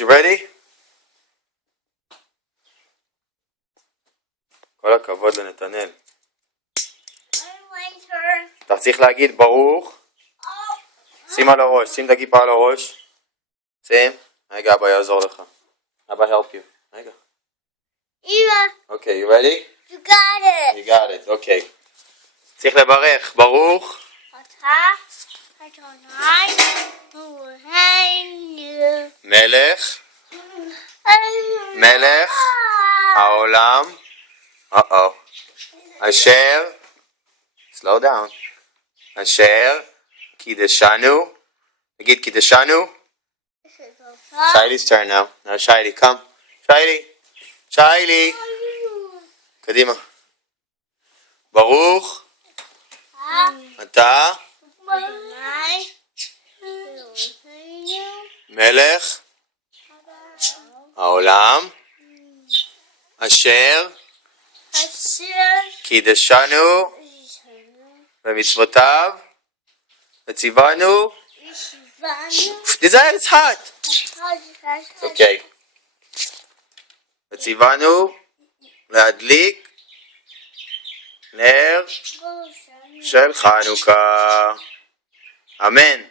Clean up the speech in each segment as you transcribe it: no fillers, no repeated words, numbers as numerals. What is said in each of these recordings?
You ready? כל הכבוד לנתנאל. אתה צריך להגיד ברוך. שים על הראש, שים את הכיפה על הראש. שים. רגע, אבא יעזור לך. אבא help you. רגע. Okay, you ready? You got it. You got it, okay. צריך לברך. ברוך. מלך. מלך. העולם. אשר. slow down. אשר. קידשנו. נגיד קידשנו. Shiley's turn now. Now Shiley, come. Shiley. קדימה. ברוך. אתה. מלך. העולם. אשר. קידשנו. במצוותיו. וציוונו. It's hot. It's okay. וציוונו להדליק נר של חנוכה. אמן.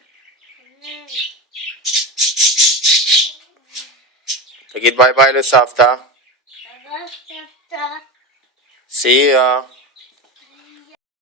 תגיד ביי ביי לסבתא. See ya.